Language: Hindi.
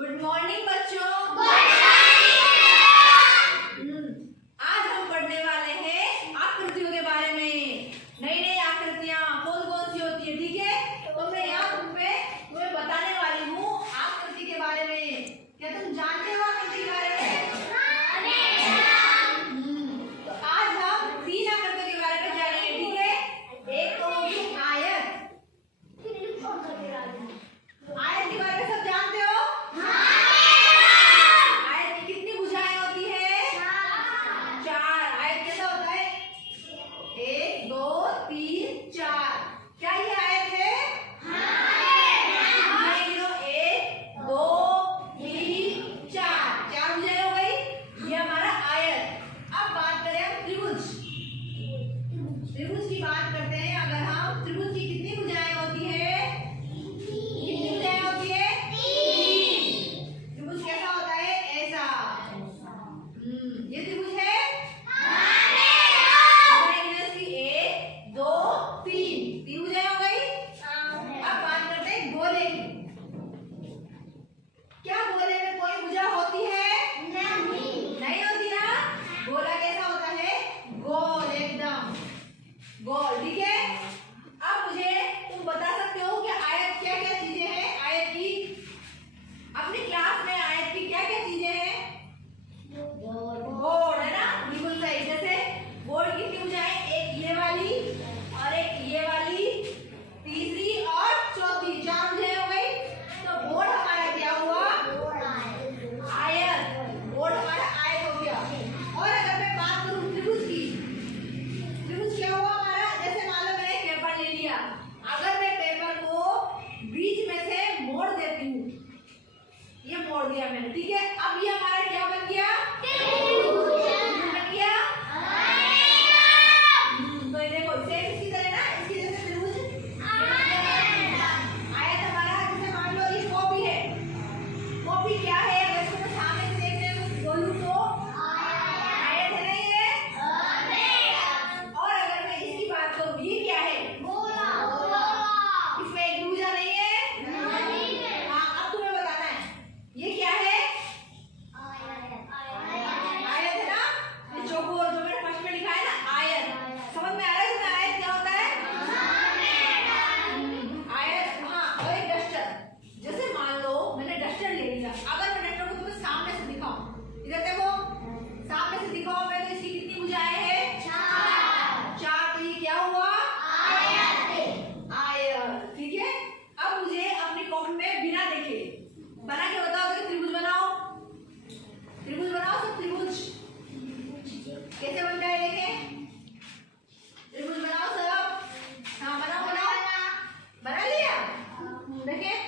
गुड मॉर्निंग बच्चों। आज हम पढ़ने वाले हैं आकृतियों के बारे में। नई नई आकृतियां कौन कौन सी होती है, ठीक है। तो मैं यहाँ तुम्हें बताने वाली हूँ आकृति के बारे में। क्या तुम जानते हो आकृति के बारे में? तो आज हम 3 आकृतियों के बारे में जानेंगे, ठीक है। एक तो होगी आयत। आयत के बारे में सब जानते हो? आयत की कितनी भुजाएं होती है? 4। आयत कैसा होता है? 1 2 3 4। क्या ये आयत है? भुजाएं गिनो। 1 2 3 4। 4 भुजाएं हो गई। ये हमारा आयत। अब बात करें हम त्रिभुज। त्रिभुज की बात करते हैं। अगर हम त्रिभुज की कितनी भुजाएं होती है? कितनी भुजाएं होती है? 3। त्रिभुज कैसा होता है? ऐसा। ये त्रिभुज है। भुजाएं गिनो इसकी। 1 2 3। 3 भुजाएं हो गई। अब बात करते हैं गोले की। क्या गोले में कोई भुजा होती है? नहीं होती ना। गोला कैसा होता है? गोल, एकदम गोल, ठीक है। अब मुझे तुम बता सकते हो कि आयत क्या क्या चीजें हैं? आयत की अपनी क्लास में आयत की क्या क्या चीजें हैं? बोर्ड है ना, बिल्कुल सही। जैसे बोर्ड की कितनी भुजाएं? एक ये वाली और एक ये वाली, तीसरी और चौथी, 4 भुजाएं हो गई। तो बोर्ड हमारा क्या हुआ? आयत। बोर्ड हमारा आयत हो गया। और अगर मैं बात करूं त्रिभुज की, त्रिभुज क्या हुआ हमारा? जैसे मान लो मैंने पेपर ले लिया। अगर मैं पेपर को बीच में से मोड़ देती हूँ, ये मोड़ दिया मैंने, ठीक है। अब ये हमारा क्या बन गया? बन गया। तो ये देखो सेम इसकी तरह ना, इसकी जैसे त्रिभुज आयत हमारा। जैसे मान लो ये कॉपी है। कॉपी क्या है? अगर इसको मैं सामने से देखने को बोलूं तो आयत है ना ये। और अगर मैं इसकी बात करूं, ये क्या है? इसमें एक भुजा नहीं है। हाँ, अब तुम्हें बताना है ये क्या है? आयत है ना। ये चौकोर जो मैंने फर्स्ट में लिखा है ना, आयत। समझ में आ रहा है तुम्हें आयत क्या होता है? आयत। हाँ, और एक डस्टर। जैसे मान लो मैंने डस्टर ले लिया। अगर मैं डस्टर को तुम्हें सामने से दिखाऊं, इधर देखो, सामने से दिखाओ मैं, तो इसकी कितनी भुजाएं हैं? 4। तो ये क्या हुआ? आयत, ठीक है। अब मुझे अपनी कॉपी में बिना देखे बना के बताओ कि त्रिभुज बनाओ। त्रिभुज बनाओ सब। त्रिभुज कैसे बनता है देखें। त्रिभुज बनाओ सब। हाँ, बनाओ बनाओ। बना लिया? देखें